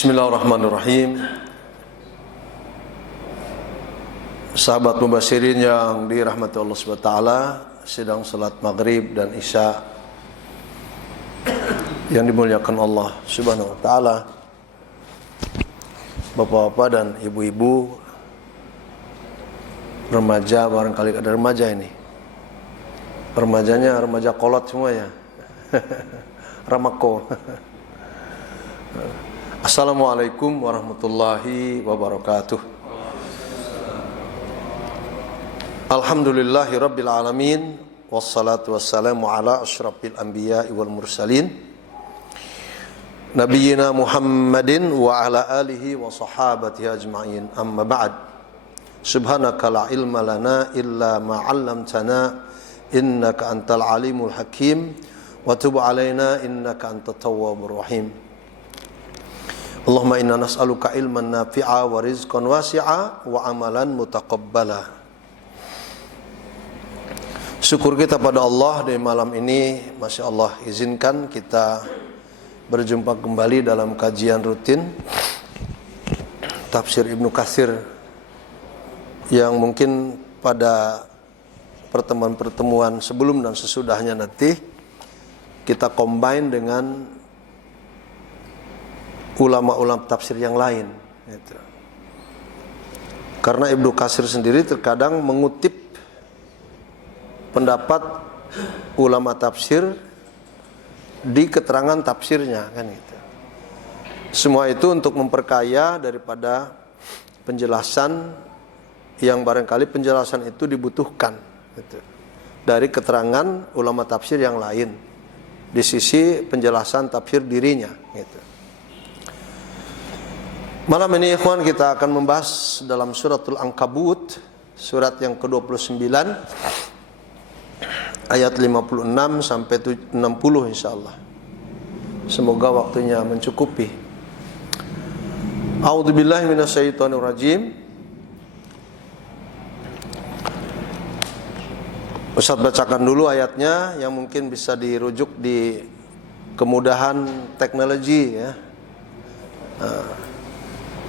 Bismillahirrahmanirrahim. Sahabat mubasyirin yang dirahmati Allah Subhanahu wa taala, sedang salat maghrib dan isya yang dimuliakan Allah Subhanahu wa taala. Bapak-bapak dan ibu-ibu, remaja, barangkali ada remaja ini. Remajanya remaja kolot semuanya. Ramako. Assalamualaikum warahmatullahi wabarakatuh. Alhamdulillahi rabbil alamin, wassalatu wassalamu ala asyrafil anbiya'i wal mursalin, nabiyyina Muhammadin wa ala alihi wa sahabatihi ajma'in. Amma ba'd. Subhanaka la ilma lana illa ma 'allamtana innaka antal alimul hakim wa tub alaina innaka antat tawwabur rahim. Allahumma inna nas'aluka ilman nafi'a wa rizqan wasi'a wa amalan mutaqabbala. Syukur kita pada Allah di malam ini, Masya Allah, izinkan kita berjumpa kembali dalam kajian rutin Tafsir Ibnu Katsir yang mungkin pada pertemuan-pertemuan sebelum dan sesudahnya nanti kita combine dengan ulama-ulama tafsir yang lain gitu. Karena Ibnu Katsir sendiri terkadang mengutip pendapat ulama tafsir di keterangan tafsirnya kan gitu. Semua itu untuk memperkaya daripada penjelasan yang barangkali penjelasan itu dibutuhkan gitu, dari keterangan ulama tafsir yang lain di sisi penjelasan tafsir dirinya gitu. Malam ini ikhwan kita akan membahas dalam suratul Ankabut, surat yang ke-29 ayat 56 sampai 60 insyaallah. Semoga waktunya mencukupi. A'udzubillahi minasyaitonirrajim. Ustaz bacakan dulu ayatnya yang mungkin bisa dirujuk di kemudahan teknologi ya.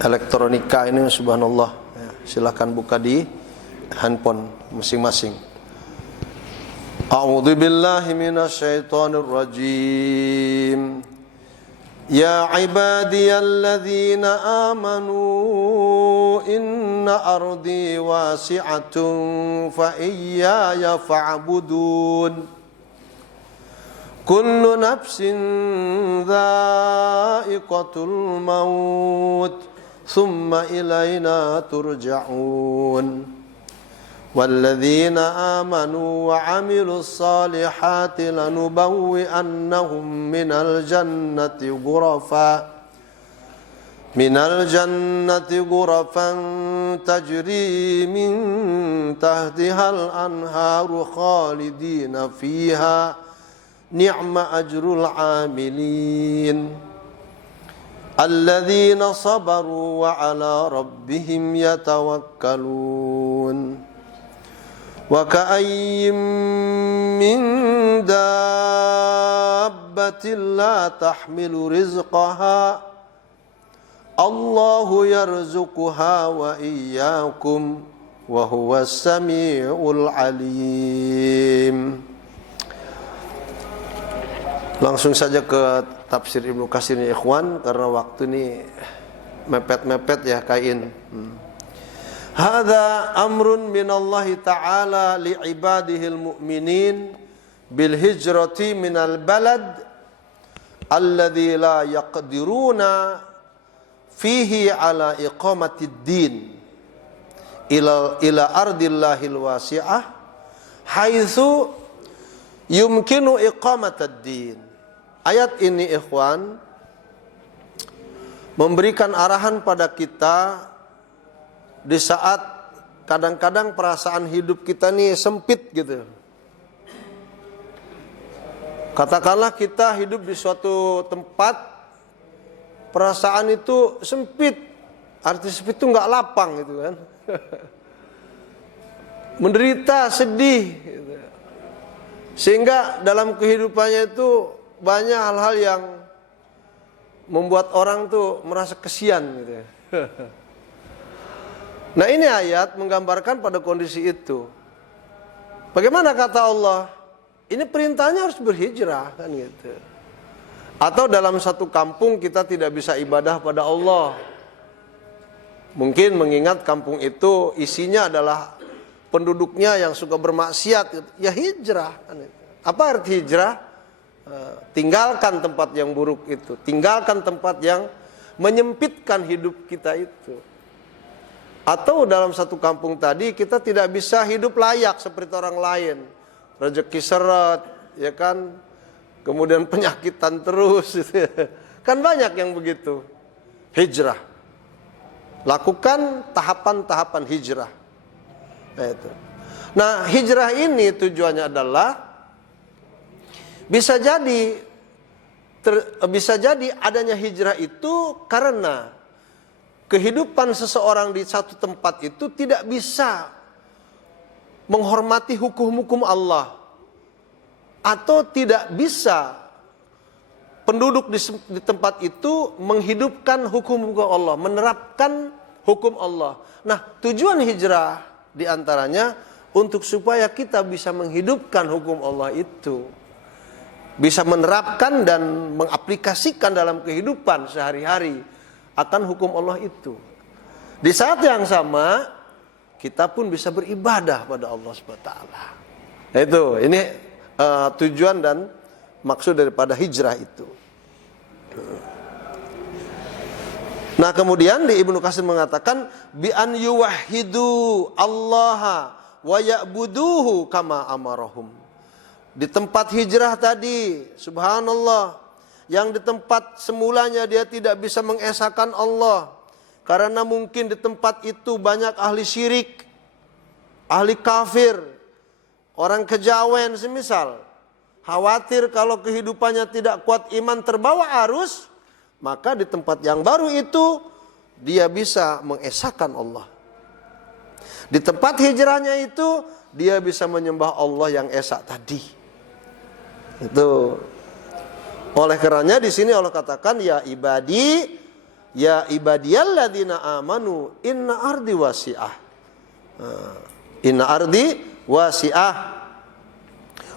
Elektronika ini subhanallah ya, silakan buka di handphone masing-masing. A'udzu billahi minasyaitonir rajim. Ya ibadiyalladzina amanu inna ardi wasi'atun fa iyaya fa'budun. Kullu nafsin dha'iqatul maut. Thumma ilayna turja'un. Walladzina amanu wa 'amilus salihati lanubawwi'annahum minal jannati ghurafan tajri min tahtihal anharu khalidina fiha ni'ma ajrul 'amilin. Alladzina sabaru wa ala rabbihim yatawakkalun. Wa ka'ayyim min dabbatin la tahmilu rizqaha Allahu yarzuquha wa iyyakum wa huwas samiul alim. Langsung saja ke tafsir Ibnu Katsir ya ikhwan, karena waktu ini mepet-mepet ya kain. Hadza amrun minallahi ta'ala li'ibadihil mu'minin bil hijrati minal balad alladzi la yaqdiruna fihi ala iqamatid din ila ardillahil wasi'ah haitsu yumkinu iqamatad din. Ayat ini ikhwan memberikan arahan pada kita di saat kadang-kadang perasaan hidup kita nih sempit gitu. Katakanlah kita hidup di suatu tempat, perasaan itu sempit. Arti sempit itu nggak lapang gitu kan. Menderita, sedih gitu. Sehingga dalam kehidupannya itu banyak hal-hal yang membuat orang tuh merasa kesian gitu ya. Nah, ini ayat menggambarkan pada kondisi itu. Bagaimana kata Allah? Ini perintahnya harus berhijrah kan gitu. Atau dalam satu kampung kita tidak bisa ibadah pada Allah. Mungkin mengingat kampung itu isinya adalah penduduknya yang suka bermaksiat, ya hijrah. Apa arti hijrah? Tinggalkan tempat yang buruk itu, tinggalkan tempat yang menyempitkan hidup kita itu. Atau dalam satu kampung tadi kita tidak bisa hidup layak seperti orang lain, rezeki seret, ya kan, kemudian penyakitan terus, gitu. Kan banyak yang begitu. Hijrah, lakukan tahapan-tahapan hijrah. Nah, hijrah ini tujuannya adalah bisa jadi adanya hijrah itu karena kehidupan seseorang di satu tempat itu tidak bisa menghormati hukum-hukum Allah, atau tidak bisa penduduk di tempat itu menghidupkan hukum-hukum Allah, menerapkan hukum Allah. Nah, tujuan hijrah diantaranya untuk supaya kita bisa menghidupkan hukum Allah itu, bisa menerapkan dan mengaplikasikan dalam kehidupan sehari-hari akan hukum Allah itu. Di saat yang sama kita pun bisa beribadah pada Allah SWT. Itu ini tujuan dan maksud daripada hijrah itu. Nah, kemudian di Ibnu Katsir mengatakan bi an yuwahhidu Allah wa ya'buduhu kama amarahum. Di tempat hijrah tadi, subhanallah, yang di tempat semulanya dia tidak bisa mengesahkan Allah karena mungkin di tempat itu banyak ahli syirik, ahli kafir, orang kejawen semisal. Khawatir kalau kehidupannya tidak kuat iman terbawa arus, maka di tempat yang baru itu dia bisa mengesahkan Allah. Di tempat hijrahnya itu dia bisa menyembah Allah yang esa tadi. Itu. Oleh karenanya di sini Allah katakan ya ibadiyalladzina amanu inna ardi wasi'ah. Inna ardi wasi'ah.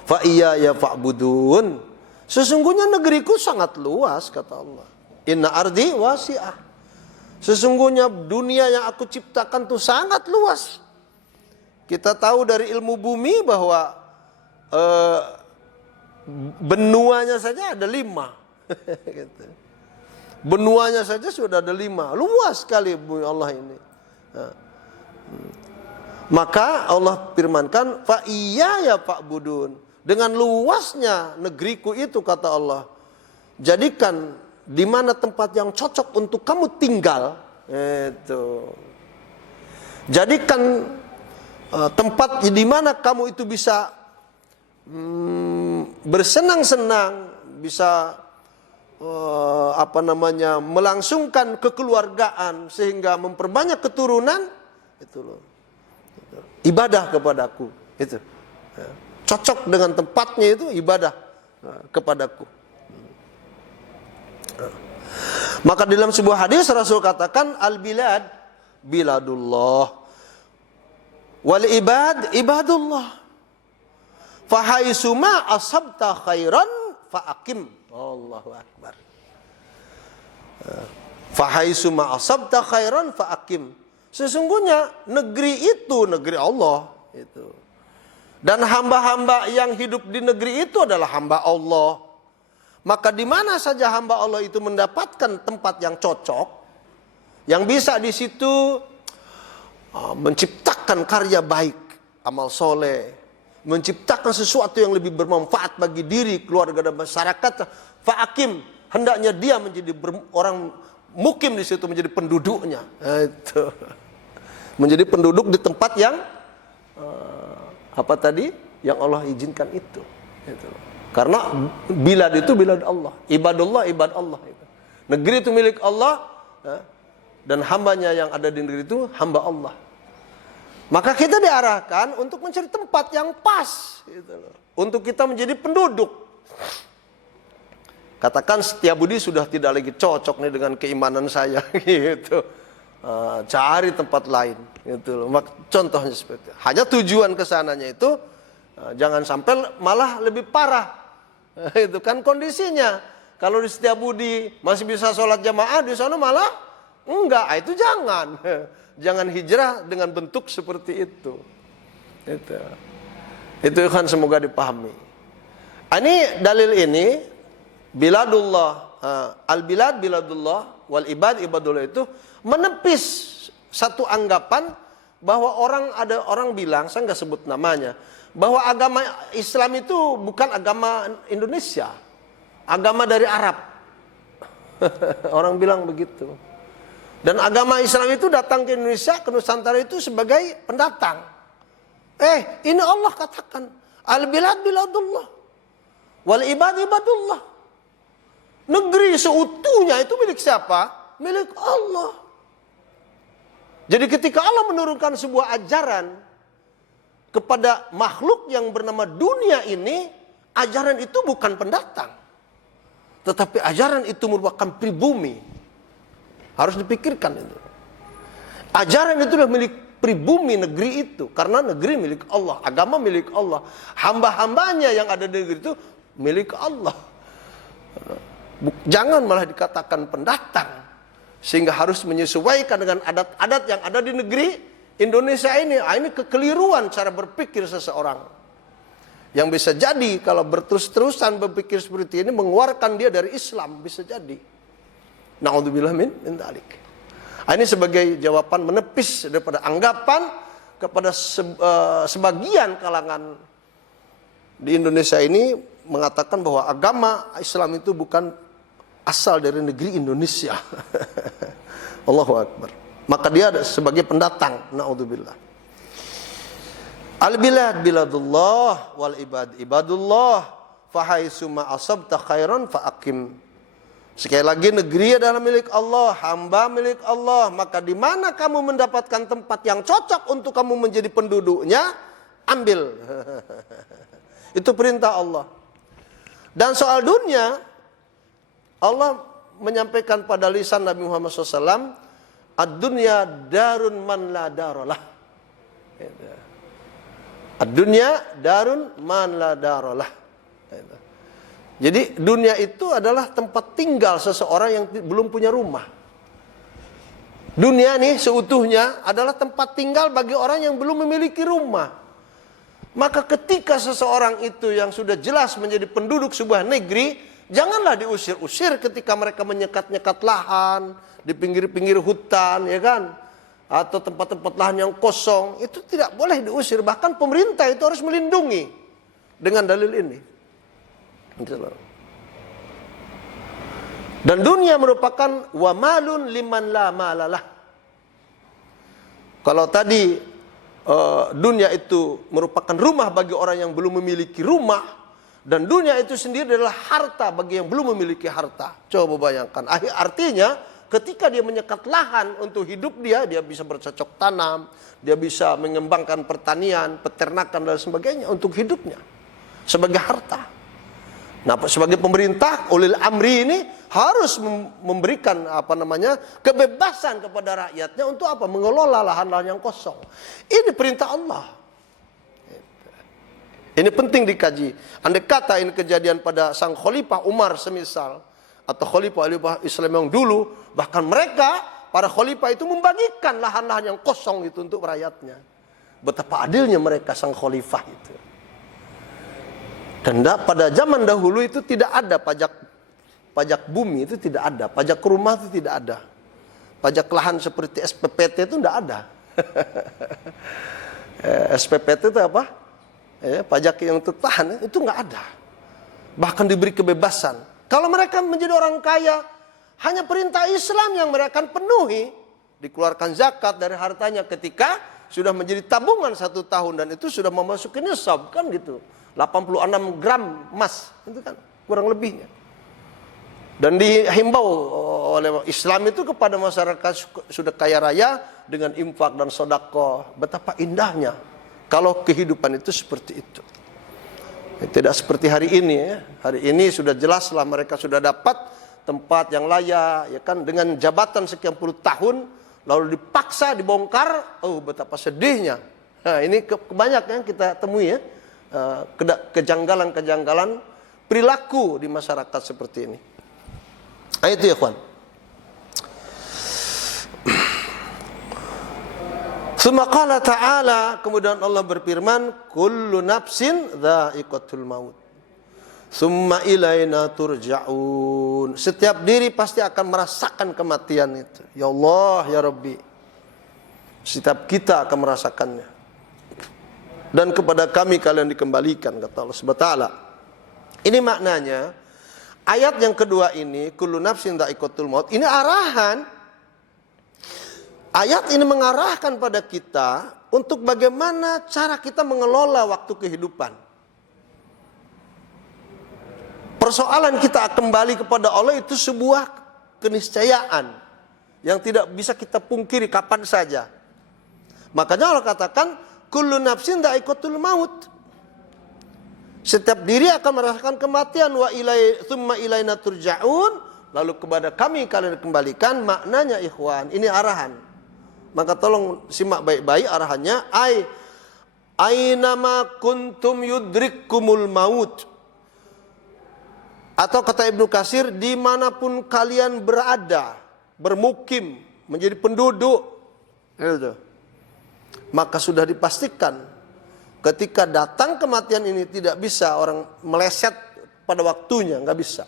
Fa iyaya fa'budun. Sesungguhnya negeriku sangat luas, kata Allah. Inna ardi wasi'ah. Sesungguhnya dunia yang aku ciptakan itu sangat luas. Kita tahu dari ilmu bumi bahwa benuanya saja ada 5. Gitu. Benuanya saja sudah ada 5. Luas sekali bumi Allah ini. Maka Allah firmankan fa iyaya fa'budun. Dengan luasnya negeriku itu, kata Allah, jadikan di mana tempat yang cocok untuk kamu tinggal. Itu. Jadikan tempat di mana kamu itu bisa bersenang-senang, bisa melangsungkan kekeluargaan sehingga memperbanyak keturunan. Itu loh. Ibadah kepadaku itu. Cocok dengan tempatnya itu ibadah kepadaku. Maka dalam sebuah hadis Rasul katakan al-bilad biladullah wal ibad ibadullah. Fahaisuma asabta khairan fa'akim. Allahu akbar. Fahaisuma asabta khairan fa'akim. Sesungguhnya negeri itu negeri Allah itu. Dan hamba-hamba yang hidup di negeri itu adalah hamba Allah. Maka di mana saja hamba Allah itu mendapatkan tempat yang cocok, yang bisa di situ menciptakan karya baik, amal soleh, menciptakan sesuatu yang lebih bermanfaat bagi diri, keluarga dan masyarakat, fa'akim, hendaknya dia menjadi orang mukim di situ, menjadi penduduknya. Itu. Menjadi penduduk di tempat yang yang Allah izinkan itu. Karena bilad itu bilad Allah, ibadullah ibad Allah. Negeri itu milik Allah, dan hambanya yang ada di negeri itu hamba Allah. Maka kita diarahkan untuk mencari tempat yang pas, untuk kita menjadi penduduk. Katakan Setiabudi sudah tidak lagi cocok nih dengan keimanan saya, gitu. Cari tempat lain, gitu loh. Contohnya seperti itu. Hanya tujuan kesananya itu jangan sampai malah lebih parah. Itu kan kondisinya. Kalau di Setiabudi masih bisa sholat jamaah, di sana malah enggak. Itu jangan. Jangan hijrah dengan bentuk seperti itu. Itu kan semoga dipahami. Ini dalil ini biladullah, al-bilad biladullah wal ibad ibadullah itu menepis satu anggapan bahwa ada orang bilang, saya nggak sebut namanya, bahwa agama Islam itu bukan agama Indonesia, agama dari Arab. Orang bilang begitu. Dan agama Islam itu datang ke Indonesia, ke Nusantara itu sebagai pendatang. Ini Allah katakan, al-bilad biladullah wal ibad ibadullah. Negeri seutuhnya itu milik siapa? Milik Allah. Jadi ketika Allah menurunkan sebuah ajaran kepada makhluk yang bernama dunia ini, ajaran itu bukan pendatang, tetapi ajaran itu merupakan pribumi. Harus dipikirkan itu. Ajaran itu adalah milik pribumi negeri itu, karena negeri milik Allah, agama milik Allah, hamba-hambanya yang ada di negeri itu milik Allah. Jangan malah dikatakan pendatang, sehingga harus menyesuaikan dengan adat-adat yang ada di negeri Indonesia ini. Ini kekeliruan cara berpikir seseorang, yang bisa jadi kalau berterus-terusan berpikir seperti ini mengeluarkan dia dari Islam, bisa jadi. Na'udzubillah min dzalik. Ini sebagai jawaban menepis daripada anggapan kepada sebagian kalangan di Indonesia ini mengatakan bahwa agama Islam itu bukan asal dari negeri Indonesia. Allahu Akbar. Maka dia sebagai pendatang. Na'udzubillah. Al-bilad biladullah wal ibad ibadullah fahaitsuma asabta khairan faqim. Sekali lagi, negeri adalah milik Allah, hamba milik Allah. Maka di mana kamu mendapatkan tempat yang cocok untuk kamu menjadi penduduknya, ambil. Itu perintah Allah. Dan soal dunia, Allah menyampaikan pada lisan Nabi Muhammad SAW, ad-dunya darun man la daralah. Ad-dunya darun man la daralah. Jadi dunia itu adalah tempat tinggal seseorang yang belum punya rumah. Dunia nih seutuhnya adalah tempat tinggal bagi orang yang belum memiliki rumah. Maka ketika seseorang itu yang sudah jelas menjadi penduduk sebuah negeri, janganlah diusir-usir ketika mereka menyekat-nyekat lahan di pinggir-pinggir hutan, ya kan? Atau tempat-tempat lahan yang kosong, itu tidak boleh diusir. Bahkan pemerintah itu harus melindungi dengan dalil ini. Dan dunia merupakan wamalun liman la malalah. Kalau tadi dunia itu merupakan rumah bagi orang yang belum memiliki rumah, dan dunia itu sendiri adalah harta bagi yang belum memiliki harta. Coba bayangkan, artinya ketika dia menyekat lahan untuk hidup dia bisa bercocok tanam, dia bisa mengembangkan pertanian, peternakan dan sebagainya untuk hidupnya sebagai harta. Nah, sebagai pemerintah, ulil amri ini harus memberikan kebebasan kepada rakyatnya untuk apa? Mengelola lahan-lahan yang kosong. Ini perintah Allah. Ini penting dikaji. Andai kata ini kejadian pada sang khalifah Umar semisal, atau khalifah Islam yang dulu, bahkan mereka, para khalifah itu membagikan lahan-lahan yang kosong itu untuk rakyatnya. Betapa adilnya mereka sang khalifah itu. Dan pada zaman dahulu itu tidak ada pajak bumi, itu tidak ada. Pajak rumah itu tidak ada. Pajak lahan seperti SPPT itu tidak ada. SPPT itu apa? Pajak yang untuk lahan itu nggak ada. Bahkan diberi kebebasan. Kalau mereka menjadi orang kaya, hanya perintah Islam yang mereka akan penuhi. Dikeluarkan zakat dari hartanya ketika sudah menjadi tabungan 1 tahun. Dan itu sudah memasuki nisab, kan gitu. 86 gram emas, itu kan kurang lebihnya. Dan dihimbau oleh Islam itu kepada masyarakat sudah kaya raya dengan infak dan sedekah. Betapa indahnya kalau kehidupan itu seperti itu. Tidak seperti hari ini ya. Hari ini sudah jelaslah mereka sudah dapat tempat yang layak, ya kan, dengan jabatan sekian puluh tahun, lalu dipaksa dibongkar. Oh, betapa sedihnya. Nah, ini kebanyakan kita temui ya, kejanggalan-kejanggalan perilaku di masyarakat seperti ini. Nah, itu ya kawan. Tsumma qala ta'ala, kemudian Allah berfirman, kullu nafsin dha'iqatul maut. Tsumma ilaina turja'un. Setiap diri pasti akan merasakan kematian itu. Ya Allah, ya Rabbi. Setiap kita akan merasakannya. Dan kepada kami kalian dikembalikan, kata Allah Subhanahu wa taala. Ini maknanya ayat yang kedua ini, kullu nafsin dha'iqatul maut. Ini arahan. Ayat ini mengarahkan pada kita untuk bagaimana cara kita mengelola waktu kehidupan. Persoalan kita kembali kepada Allah itu sebuah keniscayaan yang tidak bisa kita pungkiri kapan saja. Makanya Allah katakan, kullu nafsin dha'iqatul maut. Setiap diri akan merasakan kematian. Tsumma ilaina turja'un. Lalu kepada kami kalian dikembalikan. Maknanya ikhwan, ini arahan. Maka tolong simak baik-baik arahannya. Ainama kuntum yudrikkumul maut. Atau kata Ibnu Katsir, dimanapun kalian berada, bermukim, menjadi penduduk, maka sudah dipastikan ketika datang kematian ini tidak bisa orang meleset pada waktunya, nggak bisa.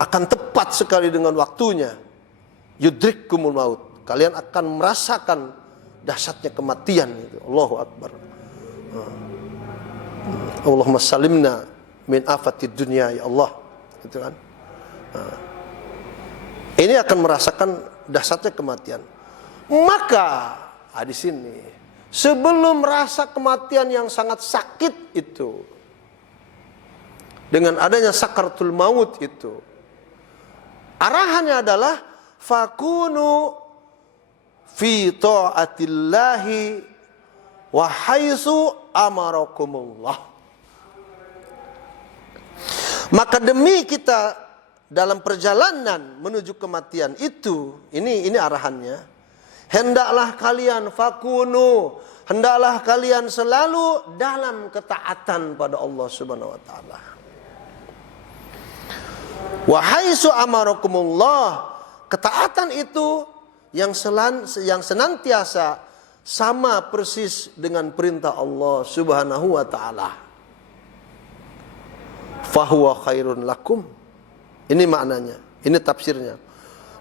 Akan tepat sekali dengan waktunya. Yudrikkumul maut. Kalian akan merasakan dahsyatnya kematian itu. Allahu Akbar. Allahumma salimna min afatid dunya ya Allah. Gitu kan? Ini akan merasakan dahsyatnya kematian. Maka di sini sebelum rasa kematian yang sangat sakit itu, dengan adanya sakaratul maut itu, arahannya adalah fakunu fi ta'atillahi wa haitsu amarakumullah. Maka demi kita dalam perjalanan menuju kematian itu, ini arahannya. Hendaklah kalian fakunu, hendaklah kalian selalu dalam ketaatan pada Allah Subhanahu wa taala. Wa haitsu amarakumullah, ketaatan itu yang senantiasa sama persis dengan perintah Allah Subhanahu wa taala. Fahuwa khairun lakum. Ini maknanya, ini tafsirnya.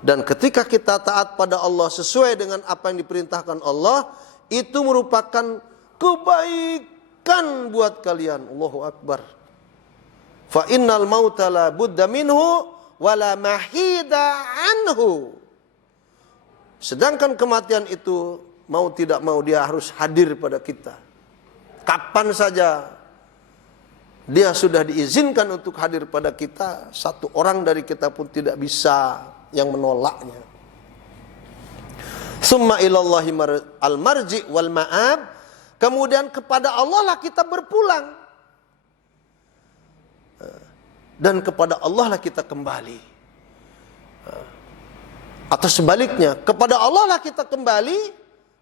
Dan ketika kita taat pada Allah sesuai dengan apa yang diperintahkan Allah, itu merupakan kebaikan buat kalian. Allahu Akbar. Fa innal mauta la budda minhu wala mahida anhu. Sedangkan kematian itu mau tidak mau dia harus hadir pada kita. Kapan saja dia sudah diizinkan untuk hadir pada kita, satu orang dari kita pun tidak bisa yang menolaknya. Summa ilallahi al-marji wal ma'ab. Kemudian kepada Allah lah kita berpulang. Dan kepada Allah lah kita kembali. Atau sebaliknya, kepada Allah lah kita kembali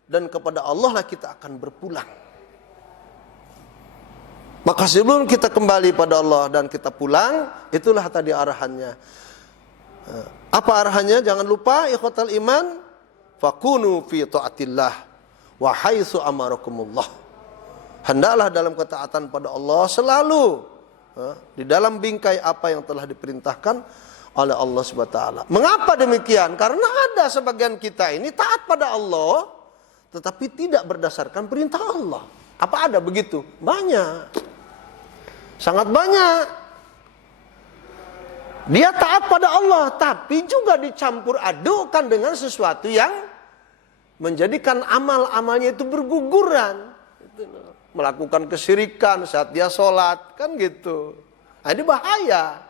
dan kepada Allah lah kita akan berpulang. Maka sebelum kita kembali pada Allah dan kita pulang, itulah tadi arahannya. Apa arahannya? Jangan lupa ikhwatal iman, fakunu fi ta'atillah wa haitsu amarakumullah. Hendaklah dalam ketaatan pada Allah selalu di dalam bingkai apa yang telah diperintahkan oleh Allah Subhanahu wa taala. Mengapa demikian? Karena ada sebagian kita ini taat pada Allah tetapi tidak berdasarkan perintah Allah. Apa ada begitu? Banyak. Sangat banyak. Dia taat pada Allah tapi juga dicampur adukkan dengan sesuatu yang menjadikan amal-amalnya itu berguguran. Melakukan kesyirikan saat dia sholat, kan gitu. Nah, ini bahaya.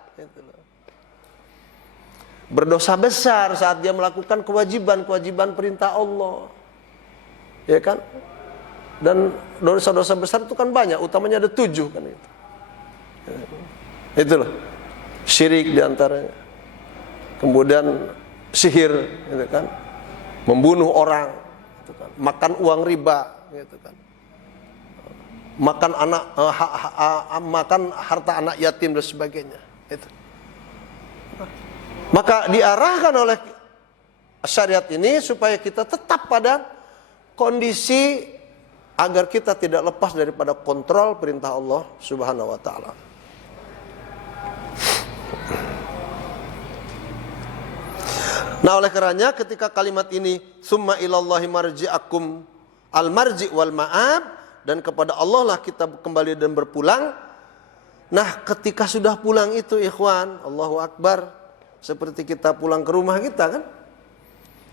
Berdosa besar saat dia melakukan kewajiban-kewajiban perintah Allah. Ya kan? Dan dosa-dosa besar itu kan banyak, utamanya ada 7 kan itu. Itulah syirik diantaranya. Kemudian sihir, gitu kan, membunuh orang, gitu kan, makan uang riba, gitu kan, makan harta anak yatim dan sebagainya. Itu. Maka diarahkan oleh syariat ini supaya kita tetap pada kondisi agar kita tidak lepas daripada kontrol perintah Allah Subhanahu wa taala. Nah, oleh karenanya ketika kalimat ini summa ilallahi marji'akum al-marji' wal ma'ab, dan kepada Allah lah kita kembali dan berpulang. Nah, ketika sudah pulang itu ikhwan, Allahu Akbar, seperti kita pulang ke rumah kita kan.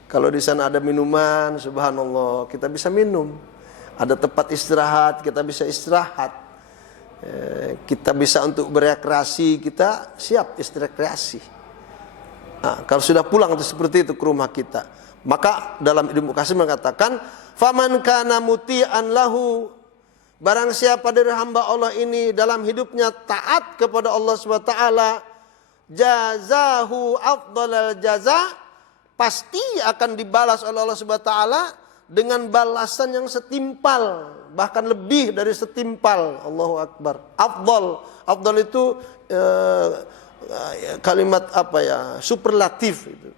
Kalau di sana ada minuman, subhanallah, kita bisa minum. Ada tempat istirahat, kita bisa istirahat. Kita bisa untuk berekreasi, kita siap rekreasi. Nah, kalau sudah pulang itu seperti itu ke rumah kita, maka dalam Ibnu Katsir mengatakan, faman kana muti'an lahu, barang siapa dari hamba Allah ini dalam hidupnya taat kepada Allah Subhanahu wa taala, jazahu afdalal jaza, pasti akan dibalas oleh Allah Subhanahu wa taala dengan balasan yang setimpal, bahkan lebih dari setimpal. Allahu Akbar. Afdal itu kalimat apa ya, superlatif itu,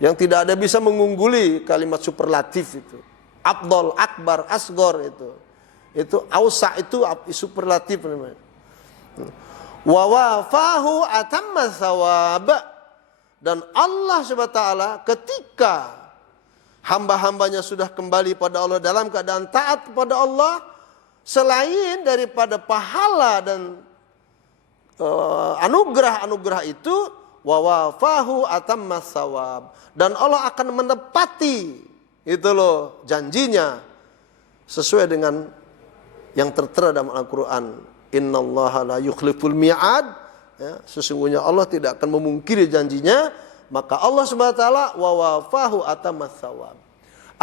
yang tidak ada bisa mengungguli kalimat superlatif itu. Afdal, akbar, asgor itu ausa, itu superlatif namanya. Wa wafahu atamma thawab, dan Allah Subhanahu wa taala ketika hamba-hambanya sudah kembali pada Allah dalam keadaan taat kepada Allah, selain daripada pahala dan anugerah-anugerah itu, wa wafahu atamma thawab, dan Allah akan menepati itu loh janjinya sesuai dengan yang tertera dalam Al-Qur'an, innallaha la yukhliful mi'ad, ya, sesungguhnya Allah tidak akan memungkiri janjinya. Maka Allah Subhanahu wa taala wa wafahu atamma thawab,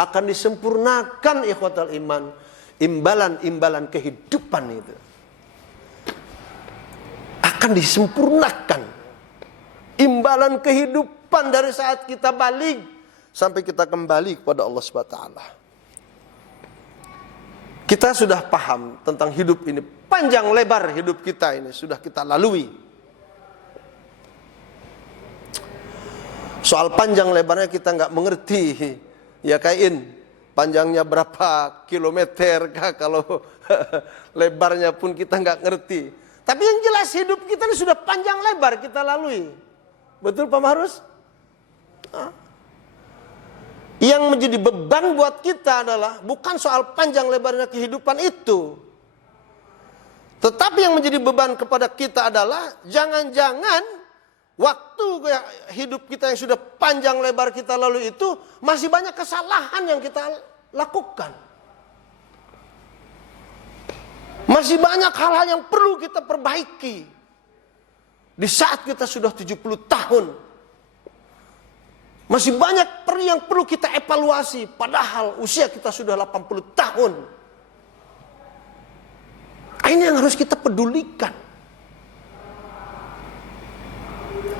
akan disempurnakan ikhwatal iman imbalan-imbalan kehidupan itu. Akan disempurnakan imbalan kehidupan dari saat kita balik sampai kita kembali kepada Allah Subhanahu wa taala. Kita sudah paham tentang hidup ini, panjang lebar hidup kita ini sudah kita lalui. Soal panjang lebarnya kita nggak mengerti, ya kain panjangnya berapa kilometer kah, kalau lebarnya pun kita nggak ngerti. Tapi yang jelas hidup kita ini sudah panjang lebar kita lalui. Betul Pak Mahrus? Yang menjadi beban buat kita adalah bukan soal panjang lebarnya kehidupan itu, tetapi yang menjadi beban kepada kita adalah jangan-jangan waktu hidup kita yang sudah panjang lebar kita lalu itu masih banyak kesalahan yang kita lakukan. Masih banyak hal-hal yang perlu kita perbaiki. Di saat kita sudah 70 tahun. Masih banyak yang perlu kita evaluasi, padahal usia kita sudah 80 tahun. Ini yang harus kita pedulikan.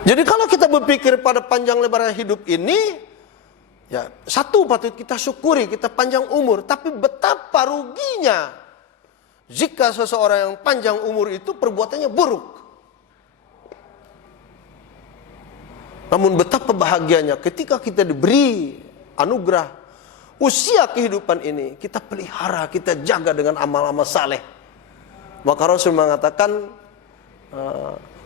Jadi kalau kita berpikir pada panjang lebarnya hidup ini, ya satu patut kita syukuri, kita panjang umur. Tapi betapa ruginya jika seseorang yang panjang umur itu perbuatannya buruk. Namun betapa bahagianya ketika kita diberi anugerah usia kehidupan ini, kita pelihara, kita jaga dengan amal-amal saleh. Maka Rasul mengatakan,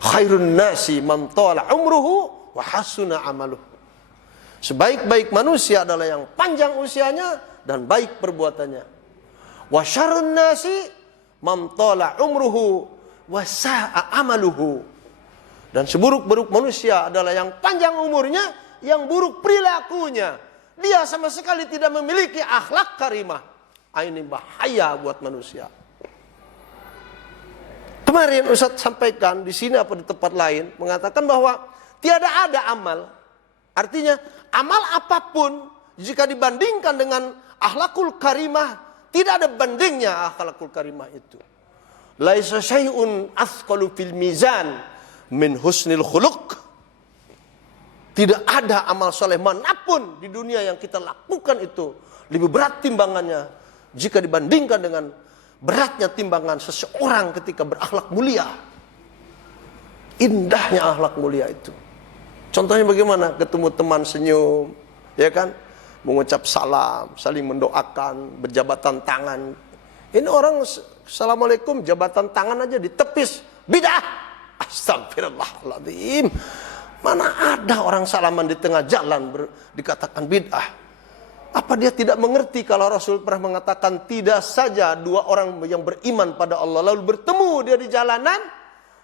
khairun nasi man tala umruhu wa hasuna amaluh. Sebaik-baik manusia adalah yang panjang usianya dan baik perbuatannya. Wa syarrun nasi man tala umruhu wa sa'a amaluhu. Dan seburuk-buruk manusia adalah yang panjang umurnya, yang buruk perilakunya. Dia sama sekali tidak memiliki akhlak karimah. Ini bahaya buat manusia. Kemarin Ustaz sampaikan di sini apa di tempat lain, mengatakan bahwa tiada ada amal. Artinya amal apapun jika dibandingkan dengan akhlakul karimah, Tidak ada bandingnya akhlakul karimah itu. Laisa syai'un athqalu fil mizan min husnil khuluq. Tidak ada amal soleh manapun di dunia yang kita lakukan itu lebih berat timbangannya jika dibandingkan dengan beratnya timbangan seseorang ketika berakhlak mulia. Indahnya akhlak mulia itu. Contohnya bagaimana? Ketemu teman senyum, ya kan? Mengucap salam, saling mendoakan, berjabatan tangan. Ini orang assalamualaikum, jabatan tangan aja ditepis, bid'ah. Astagfirullahaladzim. Mana ada orang salaman di tengah jalan dikatakan bid'ah? Apa dia tidak mengerti kalau Rasul pernah mengatakan tidak saja dua orang yang beriman pada Allah lalu bertemu dia di jalanan,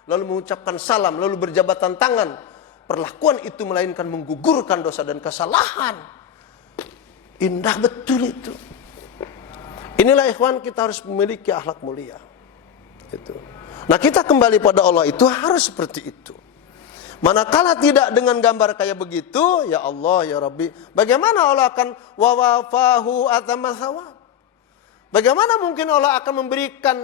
lalu mengucapkan salam, lalu berjabatan tangan, perlakuan itu melainkan menggugurkan dosa dan kesalahan. Indah betul itu. Inilah ikhwan, kita harus memiliki akhlak mulia. Itu. Nah, kita kembali pada Allah itu harus seperti itu. Manakala tidak dengan gambar kayak begitu, ya Allah, ya Rabbi, bagaimana Allah akan wawafahu atamasawa? Bagaimana mungkin Allah akan memberikan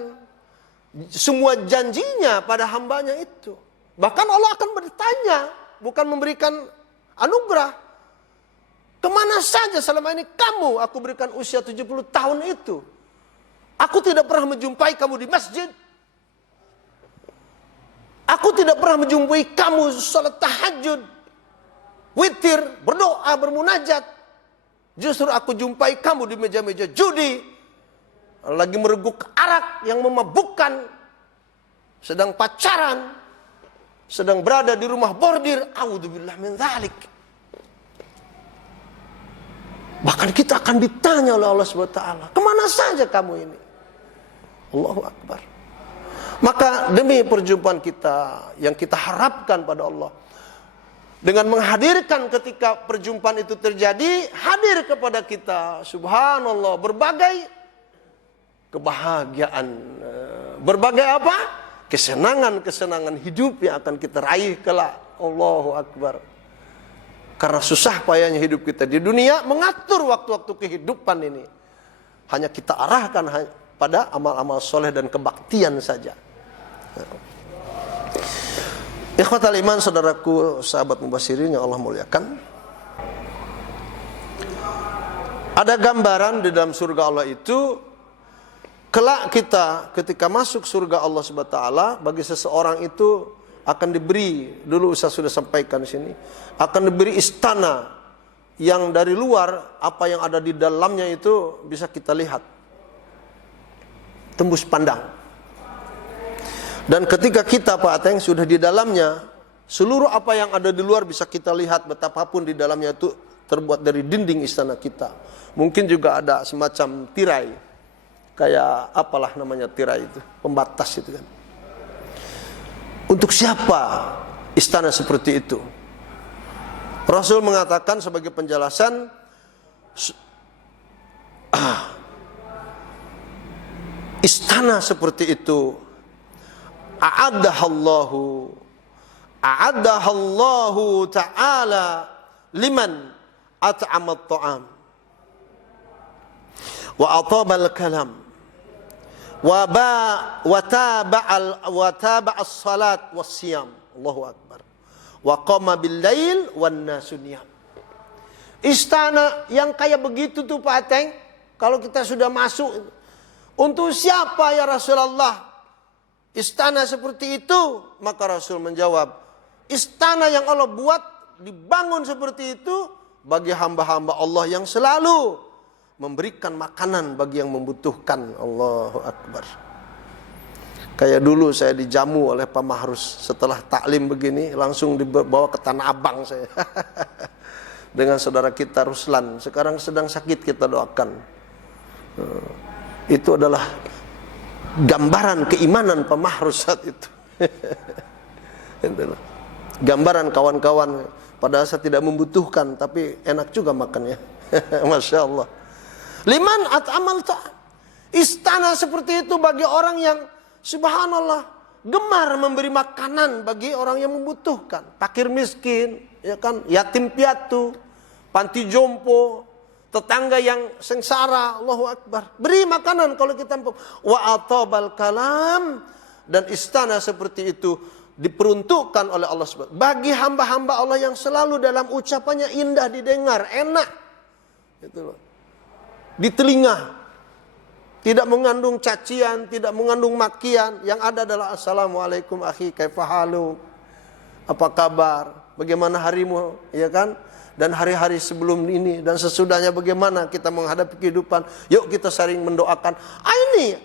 semua janjinya pada hambanya itu? Bahkan Allah akan bertanya, bukan memberikan anugerah. Kemana saja selama ini kamu? Aku berikan usia 70 tahun itu. Aku tidak pernah menjumpai kamu di masjid. Aku tidak pernah menjumpai kamu salat tahajud, witir, berdoa, bermunajat. Justru aku jumpai kamu di meja-meja judi, lagi mereguk arak yang memabukkan, sedang pacaran, sedang berada di rumah bordir. A'udzubillah min dzalik. Bahkan kita akan ditanya oleh Allah SWT, kemana saja kamu ini? Allahu Akbar. Maka demi perjumpaan kita yang kita harapkan pada Allah, dengan menghadirkan ketika perjumpaan itu terjadi, hadir kepada kita, subhanallah, berbagai kebahagiaan, berbagai apa? Kesenangan-kesenangan hidup yang akan kita raih kelak. Allahu Akbar. Karena susah payahnya hidup kita di dunia, mengatur waktu-waktu kehidupan ini hanya kita arahkan pada amal-amal soleh dan kebaktian saja. Ikhwatal iman, saudaraku, sahabat mubasyirin yang Allah muliakan, ada gambaran di dalam surga Allah itu, kelak kita ketika masuk surga Allah Subhanahu wa taala, bagi seseorang itu akan diberi, dulu saya sudah sampaikan di sini, akan diberi istana yang dari luar apa yang ada di dalamnya itu bisa kita lihat, tembus pandang. Dan ketika kita, Pak Ateng, sudah di dalamnya, seluruh apa yang ada di luar bisa kita lihat, betapapun di dalamnya itu terbuat dari dinding istana kita. Mungkin juga ada semacam tirai, kayak apalah namanya tirai itu, pembatas itu kan. Untuk siapa istana seperti itu? Rasul mengatakan sebagai penjelasan, istana seperti itu a'addahallahu ta'ala liman at'amat ta'am wa atabal kalam wa taba'as salat was siyam. Allahu Akbar. Wa qama bil lail wan nasu niyam. Istana yang kayak begitu tuh Pak Ateng, kalau kita sudah masuk, untuk siapa ya Rasulullah istana seperti itu? Maka Rasul menjawab, istana yang Allah buat, dibangun seperti itu bagi hamba-hamba Allah yang selalu memberikan makanan bagi yang membutuhkan. Allahu Akbar. Kayak dulu saya dijamu oleh Pak Mahrus, setelah taklim begini langsung dibawa ke Tanah Abang saya dengan saudara kita Ruslan, sekarang sedang sakit, kita doakan. Itu adalah gambaran keimanan Pak Mahrus saat itu. Gambaran kawan-kawan, padahal saya tidak membutuhkan, tapi enak juga makannya. Masya Allah. Liman at'amal ta'am. Istana seperti itu bagi orang yang subhanallah gemar memberi makanan bagi orang yang membutuhkan, fakir miskin, ya kan, yatim piatu, panti jompo, tetangga yang sengsara, Allahu Akbar. Beri makanan kalau kita mampu. Wa atabal kalam, dan istana seperti itu diperuntukkan oleh Allah SWT bagi hamba-hamba Allah yang selalu dalam ucapannya indah didengar, enak gitu loh, di telinga, tidak mengandung cacian, tidak mengandung makian. Yang ada adalah assalamualaikum akhi, kaifa haluk, apa kabar, bagaimana harimu, ya kan, dan hari-hari sebelum ini dan sesudahnya bagaimana kita menghadapi kehidupan. Yuk kita saling mendoakan. Ini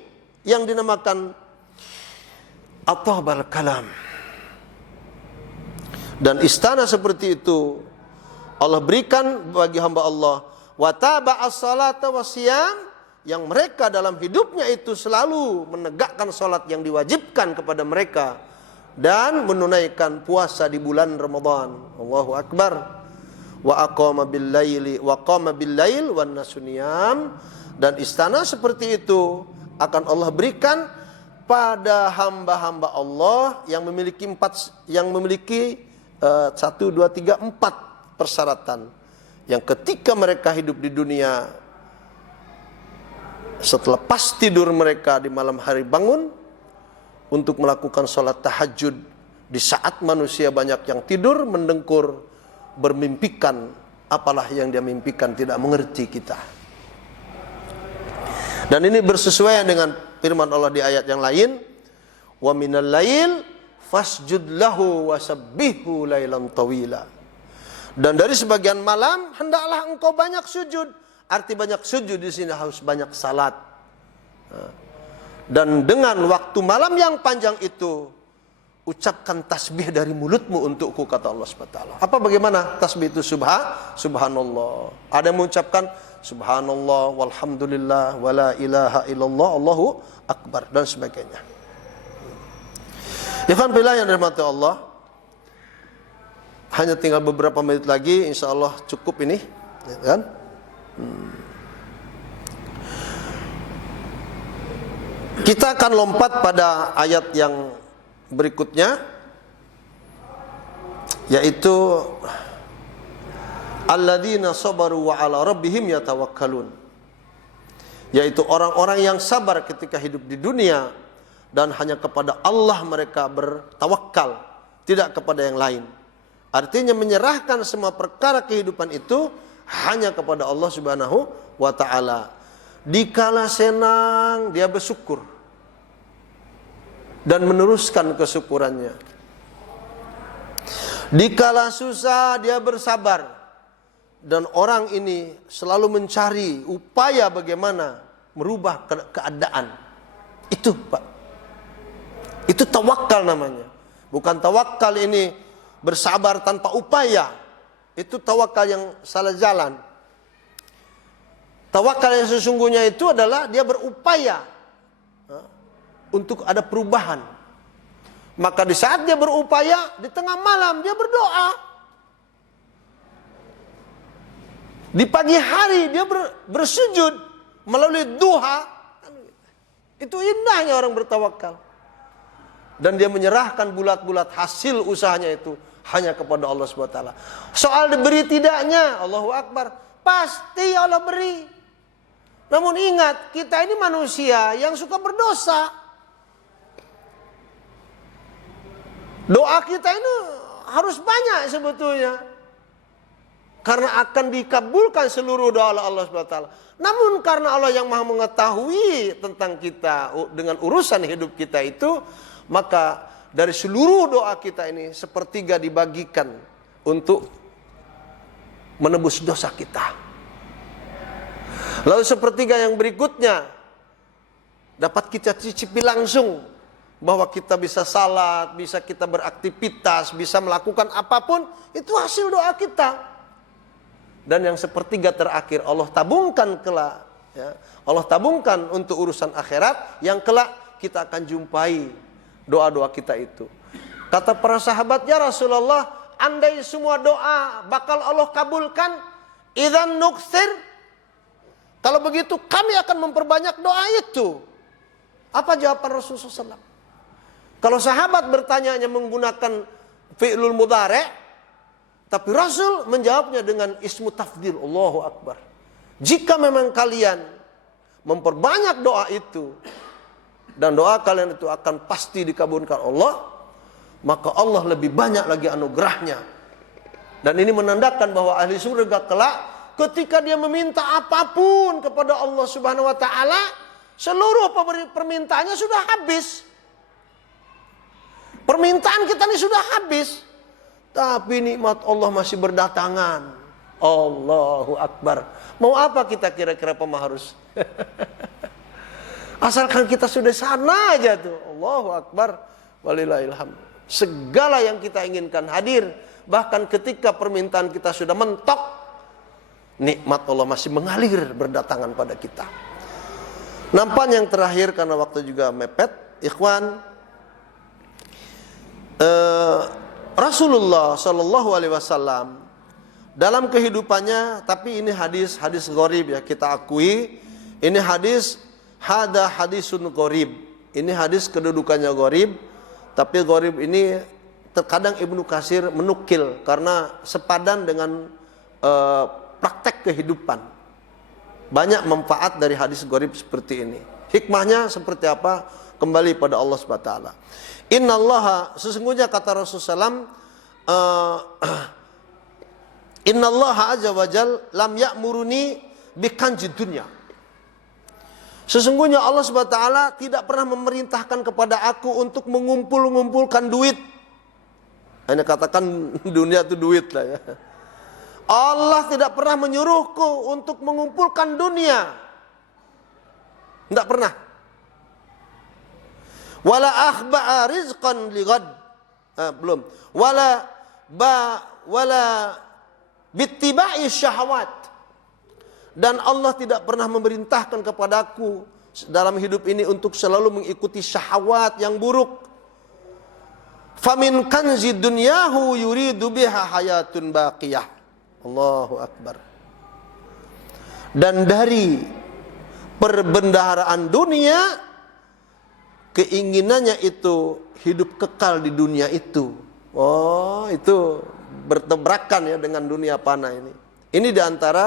yang dinamakan atabal kalam. Dan istana seperti itu Allah berikan bagi hamba Allah. Wa taba'as salata wasiyam, yang mereka dalam hidupnya itu selalu menegakkan salat yang diwajibkan kepada mereka dan menunaikan puasa di bulan Ramadan. Allahu Akbar. Wa aqama bil laili wa qama bil lail wan nasuniyam, dan istana seperti itu akan Allah berikan pada hamba-hamba Allah yang memiliki satu, dua, tiga, empat persyaratan. Yang ketika mereka hidup di dunia, setelah pas tidur mereka di malam hari bangun untuk melakukan sholat tahajud di saat manusia banyak yang tidur, mendengkur, bermimpikan apalah yang dia mimpikan, tidak mengerti kita. Dan ini bersesuaian dengan firman Allah di ayat yang lain, wa minal lail fasjud lahu wasabbihu lailan tawila. Dan dari sebagian malam hendaklah engkau banyak sujud. Arti banyak sujud di sini harus banyak salat. Dan dengan waktu malam yang panjang itu, ucapkan tasbih dari mulutmu untukku, kata Allah SWT. Apa bagaimana tasbih itu? Subhanallah. Ada yang mengucapkan subhanallah walhamdulillah wala ilaha illallah Allahu akbar dan sebagainya. Ikhwan fillah yang dirahmati Allah, hanya tinggal beberapa menit lagi, insya Allah cukup ini, ya kan? Kita akan lompat pada ayat yang berikutnya, yaitu alladzina sabaru wa ala rabbihim yatawakkalun, yaitu orang-orang yang sabar ketika hidup di dunia dan hanya kepada Allah mereka bertawakal, tidak kepada yang lain. Artinya menyerahkan semua perkara kehidupan itu hanya kepada Allah Subhanahu wa ta'ala. Dikala senang dia bersyukur dan meneruskan kesyukurannya. Dikala susah dia bersabar, dan orang ini selalu mencari upaya bagaimana merubah keadaan. Itu Pak, itu tawakal namanya. Bukan tawakal ini bersabar tanpa upaya. Itu tawakal yang salah jalan. Tawakal yang sesungguhnya itu adalah dia berupaya untuk ada perubahan. Maka di saat dia berupaya, di tengah malam dia berdoa. Di pagi hari dia bersujud melalui duha. Itu indahnya orang bertawakal. Dan dia menyerahkan bulat-bulat hasil usahanya itu hanya kepada Allah SWT. Soal diberi tidaknya, Allahu Akbar, pasti Allah beri. Namun ingat, kita ini manusia yang suka berdosa. Doa kita ini harus banyak sebetulnya, karena akan dikabulkan seluruh doa Allah SWT. Namun karena Allah yang maha mengetahui tentang kita dengan urusan hidup kita itu, maka dari seluruh doa kita ini sepertiga dibagikan untuk menebus dosa kita. Lalu sepertiga yang berikutnya dapat kita cicipi langsung, bahwa kita bisa salat, bisa kita beraktivitas, bisa melakukan apapun, itu hasil doa kita. Dan yang sepertiga terakhir Allah tabungkan kelak, ya, Allah tabungkan untuk urusan akhirat yang kelak kita akan jumpai doa-doa kita itu. Kata para sahabat, ya Rasulullah, andai semua doa bakal Allah kabulkan, idzan nuksir, kalau begitu kami akan memperbanyak doa itu. Apa jawaban Rasulullah SAW? Kalau sahabat bertanya menggunakan fi'lul mudhari', tapi Rasul menjawabnya dengan ismu tafdil, Allahu Akbar. Jika memang kalian memperbanyak doa itu, dan doa kalian itu akan pasti dikabulkan Allah, maka Allah lebih banyak lagi anugerahnya. Dan ini menandakan bahwa ahli surga kelak, ketika dia meminta apapun kepada Allah Subhanahu wa taala, seluruh permintaannya sudah habis. Permintaan kita ini sudah habis, tapi nikmat Allah masih berdatangan. Allahu Akbar. Mau apa kita kira-kira pemaharus? Asalkan kita sudah sana aja tuh. Allahu Akbar. Walillahilhamd. Segala yang kita inginkan hadir. Bahkan ketika permintaan kita sudah mentok, nikmat Allah masih mengalir berdatangan pada kita. Nampak yang terakhir karena waktu juga mepet, ikhwan. Rasulullah Shallallahu Alaihi Wasallam dalam kehidupannya, tapi ini hadis gharib ya, kita akui ini hadis hadisun gharib. Ini hadis kedudukannya gharib, tapi gharib ini terkadang Ibnu Katsir menukil karena sepadan dengan praktek kehidupan. Banyak manfaat dari hadis gharib seperti ini. Hikmahnya seperti apa? Kembali pada Allah Subhanahu wa taala. Innallaha, sesungguhnya kata Rasulullah Innallaha azza wajal lam ya'muruni bikanjid dunya. Sesungguhnya Allah Subhanahu wa taala tidak pernah memerintahkan kepada aku untuk mengumpulkan duit. Hanya katakan dunia itu duit lah ya. Allah tidak pernah menyuruhku untuk mengumpulkan dunia. Tidak pernah. Wala akhba'a rizqan lighad. Belum. Wala bittiba'i syahwat. Dan Allah tidak pernah memerintahkan kepadaku dalam hidup ini untuk selalu mengikuti syahwat yang buruk. Famin kanzi dunyahu yuridu biha hayatun baqiyah. Allahu Akbar. Dan dari perbendaharaan dunia, keinginannya itu hidup kekal di dunia itu. Oh, itu bertabrakan ya dengan dunia panah ini. Ini diantara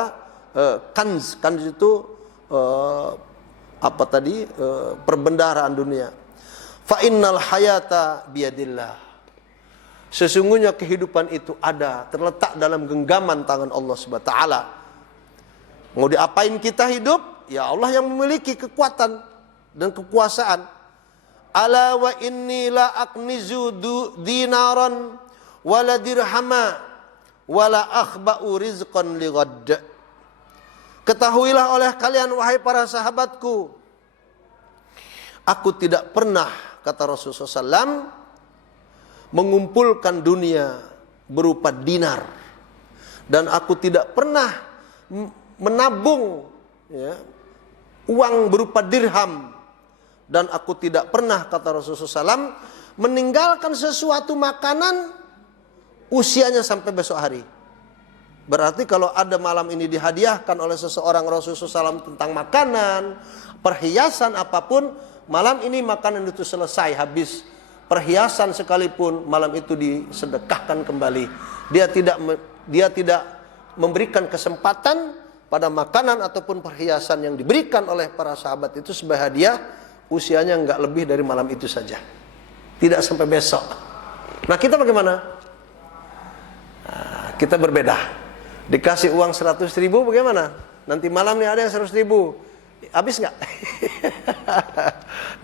kanz itu apa tadi? Perbendaharaan dunia. Fa innal hayata biyadillah. Sesungguhnya kehidupan itu ada, terletak dalam genggaman tangan Allah Subhanahu wa taala. Mau diapain kita hidup? Ya Allah yang memiliki kekuatan dan kekuasaan. Ala wa inni la aknizu dinaran wala dirhama wala akhba'u rizqan lighad. Ketahuilah oleh kalian wahai para sahabatku, aku tidak pernah, kata Rasulullah SAW, mengumpulkan dunia berupa dinar, dan aku tidak pernah menabung ya, uang berupa dirham, dan aku tidak pernah, kata Rasulullah SAW, meninggalkan sesuatu makanan usianya sampai besok hari. Berarti kalau ada malam ini dihadiahkan oleh seseorang Rasulullah SAW tentang makanan, perhiasan apapun, malam ini makanan itu selesai, habis. Perhiasan sekalipun malam itu disedekahkan kembali. Dia tidak memberikan kesempatan pada makanan ataupun perhiasan yang diberikan oleh para sahabat itu sebagai hadiah, usianya enggak lebih dari malam itu saja, tidak sampai besok. Nah kita bagaimana? Nah, kita berbeda. Dikasih uang 100.000 bagaimana? Nanti malam nih ada yang 100.000, habis nggak?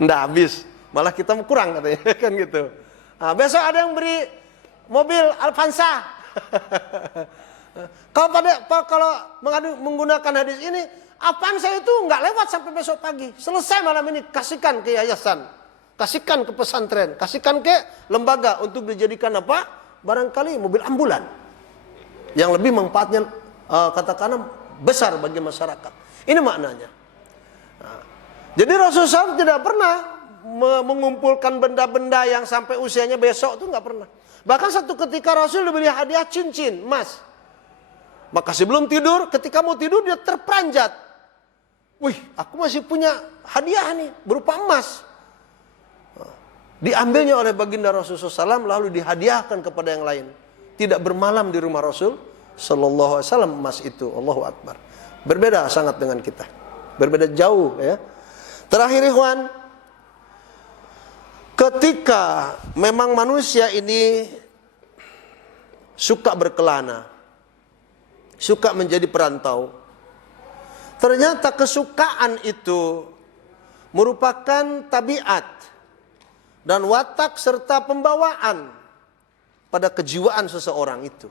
Nggak habis, malah kita kurang katanya kan gitu. Nah, besok ada yang beri mobil Avanza. Kalau menggunakan hadis ini, Avanza itu nggak lewat sampai besok pagi. Selesai malam ini, kasihkan ke yayasan, kasihkan ke pesantren, kasihkan ke lembaga untuk dijadikan apa? Barangkali mobil ambulan yang lebih manfaatnya katakanlah besar bagi masyarakat. Ini maknanya. Nah, jadi Rasulullah SAW tidak pernah mengumpulkan benda-benda yang sampai usianya besok, itu nggak pernah. Bahkan satu ketika Rasul diberi hadiah cincin emas. Maka sebelum tidur, ketika mau tidur dia terperanjat. Wih, aku masih punya hadiah nih berupa emas. Diambilnya oleh baginda Rasulullah SAW lalu dihadiahkan kepada yang lain. Tidak bermalam di rumah Rasul Sallallahu Alaihi Wasallam emas itu. Allahu Akbar. Berbeda sangat dengan kita. Berbeda jauh ya. Terakhir ikhwan, ketika memang manusia ini suka berkelana, suka menjadi perantau, ternyata kesukaan itu merupakan tabiat dan watak serta pembawaan pada kejiwaan seseorang itu.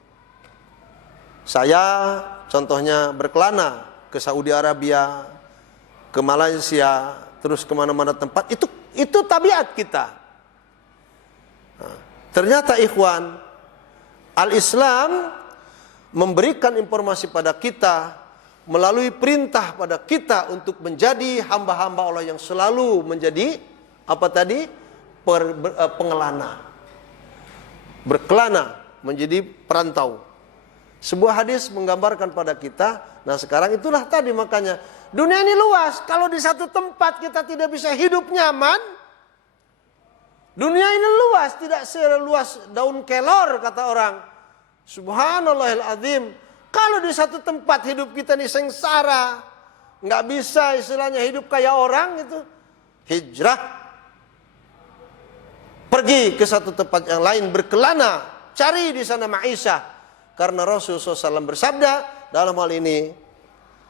Saya contohnya berkelana ke Saudi Arabia, ke Malaysia, terus kemana-mana tempat, itu tabiat kita. Nah, ternyata ikhwan, Al-Islam memberikan informasi pada kita melalui perintah pada kita untuk menjadi hamba-hamba Allah yang selalu menjadi apa tadi? Pengelana. Berkelana, menjadi perantau. Sebuah hadis menggambarkan pada kita, nah sekarang itulah tadi makanya, dunia ini luas, kalau di satu tempat kita tidak bisa hidup nyaman, dunia ini luas, tidak seluas daun kelor kata orang. Subhanallahil azim, kalau di satu tempat hidup kita ini sengsara, nggak bisa istilahnya hidup kayak orang itu, hijrah, pergi ke satu tempat yang lain, berkelana, cari di sana ma'isyah. Karena Rasulullah SAW bersabda dalam hal ini,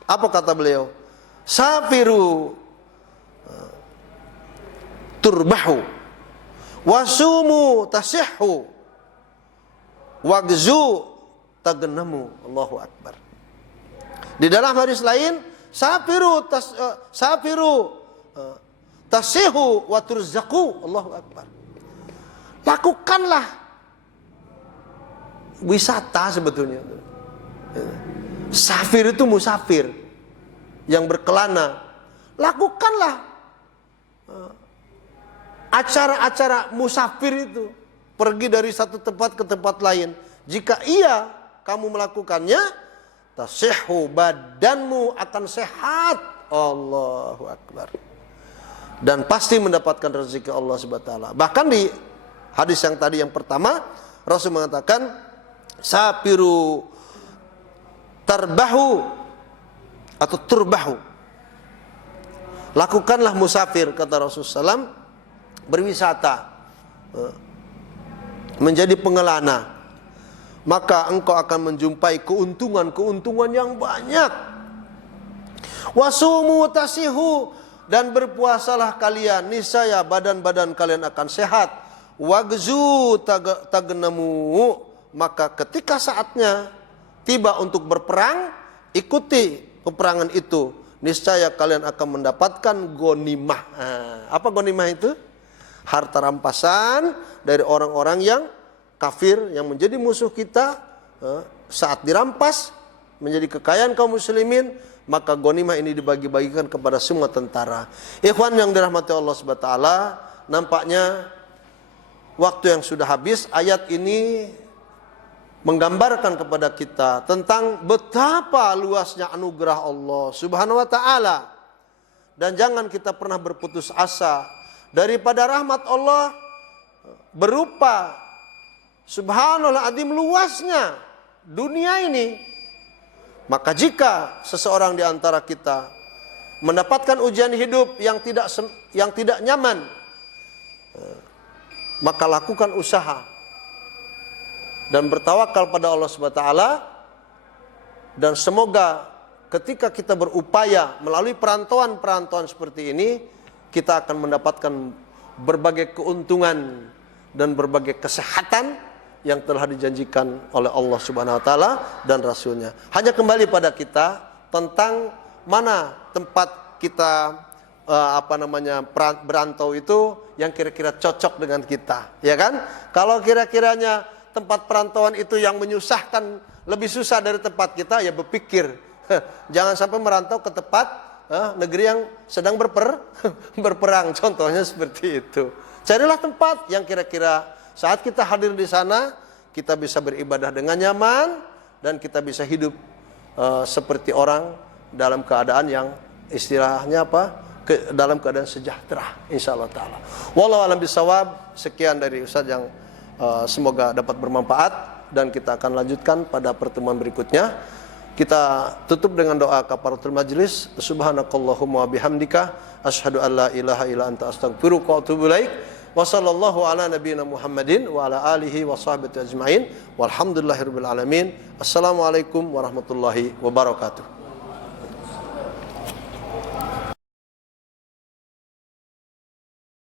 apa kata beliau? Safiru turbahu, wasumu tasihhu, wagzu tagenamu. Allahu Akbar. Di dalam hadis lain, safiru tasihhu wa turzaqu. Allahu Akbar. Lakukanlah wisata sebetulnya. Safir itu musafir yang berkelana. Lakukanlah acara-acara musafir itu, pergi dari satu tempat ke tempat lain. Jika kamu melakukannya, tasihhu, badanmu akan sehat. Allahu Akbar. Dan pasti mendapatkan rezeki Allah Subhanahu wa taala. Bahkan di hadis yang tadi yang pertama, Rasul mengatakan safiru tarbahu atau turbahu. Lakukanlah musafir, kata Rasulullah SAW, berwisata, menjadi pengelana, maka engkau akan menjumpai keuntungan-keuntungan yang banyak. Wasumu tasihu, dan berpuasalah kalian, niscaya badan-badan kalian akan sehat. Wagzu tagenamu, maka ketika saatnya tiba untuk berperang, ikuti peperangan itu, niscaya kalian akan mendapatkan ghanimah. Apa ghanimah itu? Harta rampasan dari orang-orang yang kafir, yang menjadi musuh kita. Saat dirampas menjadi kekayaan kaum muslimin, maka ghanimah ini dibagi-bagikan kepada semua tentara. Ikhwan yang dirahmati Allah Subhanahu wa taala, nampaknya waktu yang sudah habis. Ayat ini menggambarkan kepada kita tentang betapa luasnya anugerah Allah Subhanahu wa taala. Dan jangan kita pernah berputus asa daripada rahmat Allah berupa subhanallah azim luasnya dunia ini. Maka jika seseorang di antara kita mendapatkan ujian hidup yang tidak nyaman, maka lakukan usaha dan bertawakal pada Allah Subhanahu wa taala, dan semoga ketika kita berupaya melalui perantauan-perantauan seperti ini, kita akan mendapatkan berbagai keuntungan dan berbagai kesehatan yang telah dijanjikan oleh Allah Subhanahu wa taala dan Rasulnya. Hanya kembali pada kita tentang mana tempat kita berantau itu yang kira-kira cocok dengan kita, ya kan? Kalau kira-kiranya tempat perantauan itu yang menyusahkan, lebih susah dari tempat kita, ya berpikir jangan sampai merantau ke tempat negeri yang sedang berperang, contohnya seperti itu. Carilah tempat yang kira-kira saat kita hadir di sana, kita bisa beribadah dengan nyaman dan kita bisa hidup seperti orang dalam keadaan yang istilahnya dalam keadaan sejahtera, insyaallah taala. Wallahu a'lam bishawab. Sekian dari Ustaz yang semoga dapat bermanfaat, dan kita akan lanjutkan pada pertemuan berikutnya. Kita tutup dengan doa kafaratul majlis. Subhanakallahumma wa bihamdika asyhadu an la ilaha illa anta astaghfiruka wa atubu ilaik. Wa sallallahu ala nabiyyina Muhammadin wa ala alihi wa sahbihi ajmain. Walhamdulillahirabbil alamin. Assalamualaikum warahmatullahi wabarakatuh.